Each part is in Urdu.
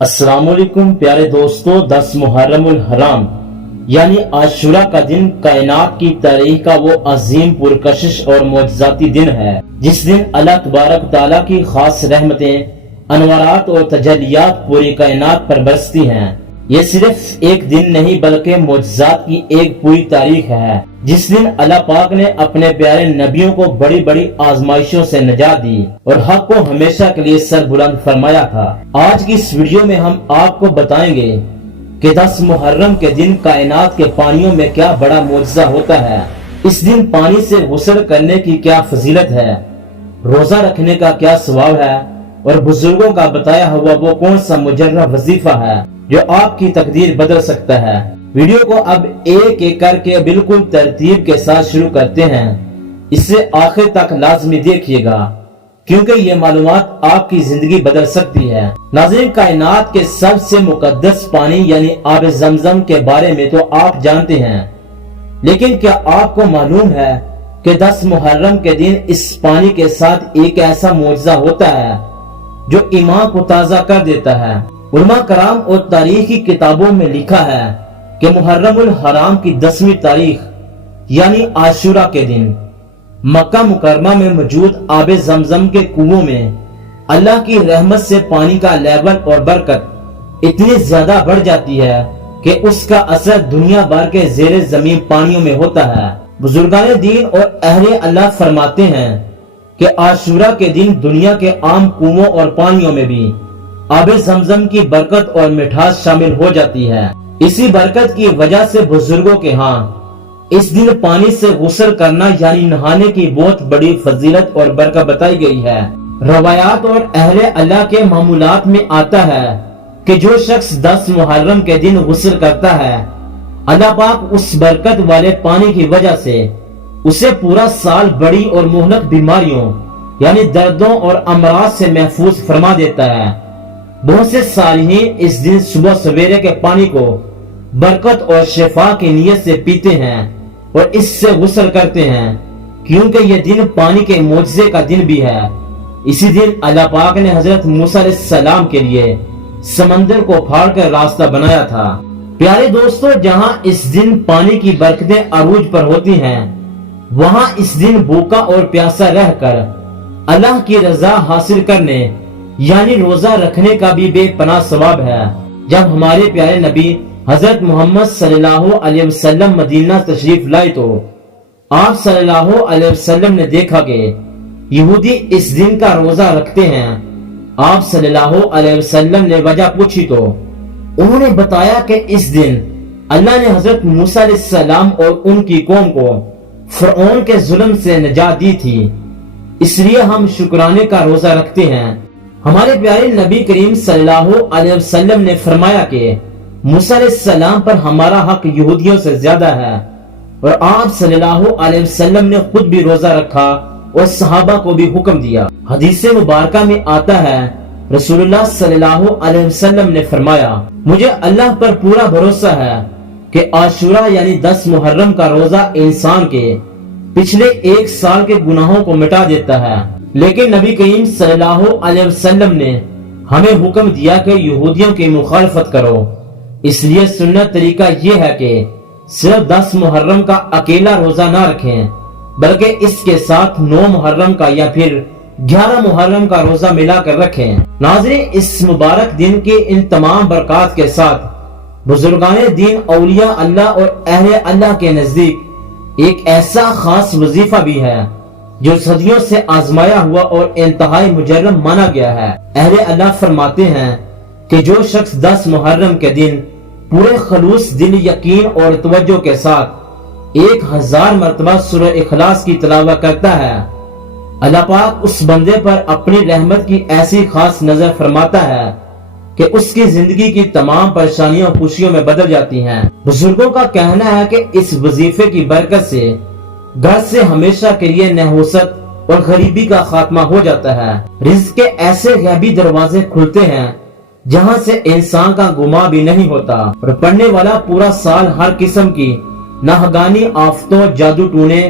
السلام علیکم پیارے دوستو، 10 محرم الحرام یعنی عاشورہ کا دن کائنات کی تاریخ کا وہ عظیم پرکشش اور معجزاتی دن ہے جس دن اللہ تبارک تعالیٰ کی خاص رحمتیں، انوارات اور تجلیات پوری کائنات پر برستی ہیں۔ یہ صرف ایک دن نہیں بلکہ معجزات کی ایک پوری تاریخ ہے جس دن اللہ پاک نے اپنے پیارے نبیوں کو بڑی بڑی آزمائشوں سے نجات دی اور حق کو ہمیشہ کے لیے سر بلند فرمایا تھا۔ آج کی اس ویڈیو میں ہم آپ کو بتائیں گے کہ 10 محرم کے دن کائنات کے پانیوں میں کیا بڑا معجزہ ہوتا ہے، اس دن پانی سے غسل کرنے کی کیا فضیلت ہے، روزہ رکھنے کا کیا ثواب ہے اور بزرگوں کا بتایا ہوا وہ کون سا مجرب وظیفہ ہے جو آپ کی تقدیر بدل سکتا ہے۔ ویڈیو کو اب ایک ایک کر کے بالکل ترتیب کے ساتھ شروع کرتے ہیں، اسے آخر تک لازمی دیکھیے گا کیونکہ یہ معلومات آپ کی زندگی بدل سکتی ہے۔ ناظرین، کائنات کے سب سے مقدس پانی یعنی آب زمزم کے بارے میں تو آپ جانتے ہیں، لیکن کیا آپ کو معلوم ہے کہ 10 محرم کے دن اس پانی کے ساتھ ایک ایسا معجزہ ہوتا ہے جو ایمان کو تازہ کر دیتا ہے۔ علماء کرام اور تاریخی کتابوں میں لکھا ہے کہ محرم الحرام کی 10ویں تاریخ یعنی عاشورہ کے دن مکہ مکرمہ میں موجود آب زمزم کے کنووں میں اللہ کی رحمت سے پانی کا لیول اور برکت اتنی زیادہ بڑھ جاتی ہے کہ اس کا اثر دنیا بھر کے زیر زمین پانیوں میں ہوتا ہے۔ بزرگان دین اور اہل اللہ فرماتے ہیں کہ عاشورہ کے دن دنیا کے عام کنووں اور پانیوں میں بھی آب زمزم کی برکت اور مٹھاس شامل ہو جاتی ہے۔ اسی برکت کی وجہ سے بزرگوں کے ہاں اس دن پانی سے غسل کرنا یعنی نہانے کی بہت بڑی فضیلت اور برکت بتائی گئی ہے۔ روایات اور اہل اللہ کے معمولات میں آتا ہے کہ جو شخص 10 محرم کے دن غسل کرتا ہے، اللہ پاک اس برکت والے پانی کی وجہ سے اسے پورا سال بڑی اور مہلک بیماریوں یعنی دردوں اور امراض سے محفوظ فرما دیتا ہے۔ بہت سے صالحین اس دن صبح سویرے کے پانی کو برکت اور شفا کی نیت سے پیتے ہیں اور اس سے غسل کرتے ہیں کیونکہ یہ دن پانی کے معجزے کا دن بھی ہے۔ اسی دن اللہ پاک نے حضرت موسیٰ علیہ السلام کے لیے سمندر کو پھاڑ کر راستہ بنایا تھا۔ پیارے دوستو، جہاں اس دن پانی کی برکتیں عروج پر ہوتی ہیں وہاں اس دن بھوکا اور پیاسا رہ کر اللہ کی رضا حاصل کرنے یعنی روزہ رکھنے کا بھی بے پناہ ثواب ہے۔ جب ہمارے پیارے نبی حضرت محمد صلی اللہ علیہ وسلم مدینہ تشریف لائے تو آپ صلی اللہ علیہ وسلم نے دیکھا کہ یہودی اس دن کا روزہ رکھتے ہیں۔ آپ صلی اللہ علیہ وسلم نے وجہ پوچھی تو انہوں نے بتایا کہ اس دن اللہ نے حضرت موسیٰ علیہ السلام اور ان کی قوم کو فرعون کے ظلم سے نجات دی تھی، اس لیے ہم شکرانے کا روزہ رکھتے ہیں۔ ہمارے پیارے نبی کریم صلی اللہ علیہ وسلم نے فرمایا کہ موسیٰ علیہ السلام پر ہمارا حق یہودیوں سے زیادہ ہے، اور آپ صلی اللہ علیہ وسلم نے خود بھی روزہ رکھا اور صحابہ کو بھی حکم دیا۔ حدیث مبارکہ میں آتا ہے رسول اللہ صلی اللہ علیہ وسلم نے فرمایا، مجھے اللہ پر پورا بھروسہ ہے کہ عاشورہ یعنی 10 محرم کا روزہ انسان کے پچھلے 1 سال کے گناہوں کو مٹا دیتا ہے، لیکن نبی کریم صلی اللہ علیہ وسلم نے ہمیں حکم دیا کہ یہودیوں کی مخالفت کرو، اس لیے سنت طریقہ یہ ہے کہ صرف 10 محرم کا اکیلا روزہ نہ رکھیں بلکہ اس کے ساتھ 9 محرم کا یا پھر 11 محرم کا روزہ ملا کر رکھیں۔ ناظرین، اس مبارک دن کے ان تمام برکات کے ساتھ بزرگان دین، اولیاء اللہ اور اہل اللہ کے نزدیک ایک ایسا خاص وظیفہ بھی ہے جو صدیوں سے آزمایا ہوا اور انتہائی مجرب مانا گیا ہے۔ اہل اللہ فرماتے ہیں کہ جو شخص 10 محرم کے دن پورے خلوص دل، یقین اور توجہ کے ساتھ 1000 مرتبہ سورہ اخلاص کی تلاوت کرتا ہے، اللہ پاک اس بندے پر اپنی رحمت کی ایسی خاص نظر فرماتا ہے کہ اس کی زندگی کی تمام پریشانیاں خوشیوں میں بدل جاتی ہیں۔ بزرگوں کا کہنا ہے کہ اس وظیفے کی برکت سے گھر سے ہمیشہ کے لیے نحوست اور غریبی کا خاتمہ ہو جاتا ہے، رزق کے ایسے غیبی دروازے کھلتے ہیں جہاں سے انسان کا گما بھی نہیں ہوتا، اور پڑھنے والا پورا سال ہر قسم کی ناگہانی آفتوں، جادو ٹونے،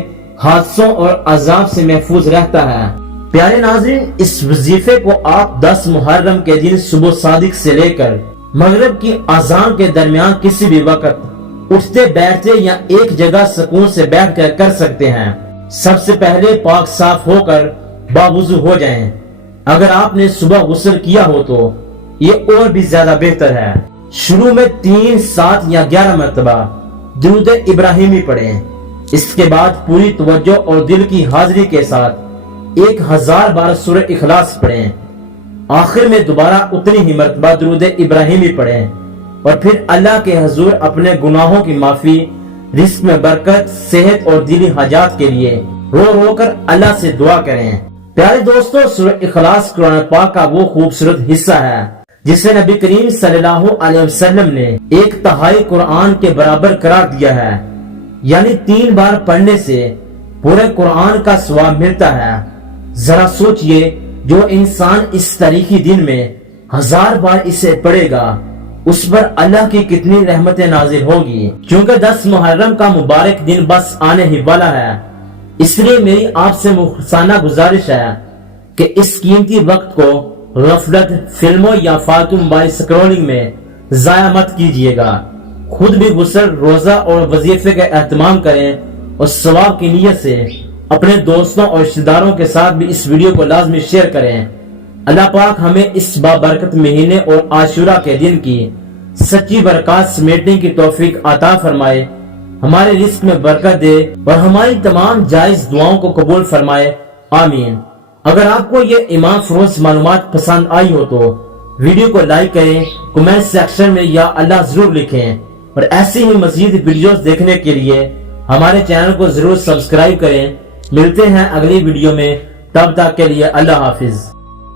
حادثوں اور عذاب سے محفوظ رہتا ہے۔ پیارے ناظرین، اس وظیفے کو آپ 10 محرم کے دن صبح صادق سے لے کر مغرب کی اذان کے درمیان کسی بھی وقت اٹھتے بیٹھتے یا ایک جگہ سکون سے بیٹھ کر کر سکتے ہیں۔ سب سے پہلے پاک صاف ہو کر باوضو ہو جائیں۔ اگر آپ نے صبح غسل کیا ہو تو یہ اور بھی زیادہ بہتر ہے۔ شروع میں 3، 7 یا 11 مرتبہ درود ابراہیمی پڑھیں۔ اس کے بعد پوری توجہ اور دل کی حاضری کے ساتھ 1000 بار سورہ اخلاص پڑھیں۔ آخر میں دوبارہ اتنی ہی مرتبہ درود ابراہیمی پڑھیں اور پھر اللہ کے حضور اپنے گناہوں کی معافی، رزق میں برکت، صحت اور دلی حاجات کے لیے رو رو کر اللہ سے دعا کریں۔ پیارے دوستو، سورہ اخلاص قرآن پاک کا وہ خوبصورت حصہ ہے جسے نبی کریم صلی اللہ علیہ وسلم نے 1/3 قرآن کے برابر قرار دیا ہے، یعنی 3 بار پڑھنے سے پورے قرآن کا ثواب ملتا ہے۔ ذرا سوچئے، جو انسان اس تاریخی دن میں 1000 بار اسے پڑھے گا اس پر اللہ کی کتنی رحمتیں نازل ہوگی۔ کیونکہ 10 محرم کا مبارک دن بس آنے ہی والا ہے، اس لیے میری آپ سے مخلصانہ گزارش ہے کہ اس قیمتی وقت کو غفلت، فلموں یا فالتو موبائل سکرولنگ میں ضائع مت کیجیے گا۔ خود بھی غسل، روزہ اور وظیفے کا اہتمام کریں اور ثواب کی نیت سے اپنے دوستوں اور رشتہ داروں کے ساتھ بھی اس ویڈیو کو لازمی شیئر کریں۔ اللہ پاک ہمیں اس بابرکت مہینے اور عاشورہ کے دن کی سچی برکات سمیٹنے کی توفیق عطا فرمائے، ہمارے رزق میں برکت دے اور ہماری تمام جائز دعاؤں کو قبول فرمائے، آمین۔ اگر آپ کو یہ امام فروز معلومات پسند آئی ہو تو ویڈیو کو لائک کریں، کمنٹ سیکشن میں یا اللہ ضرور لکھیں اور ایسی ہی مزید ویڈیوز دیکھنے کے لیے ہمارے چینل کو ضرور سبسکرائب کریں۔ ملتے ہیں اگلی ویڈیو میں، تب تک کے لیے اللہ حافظ۔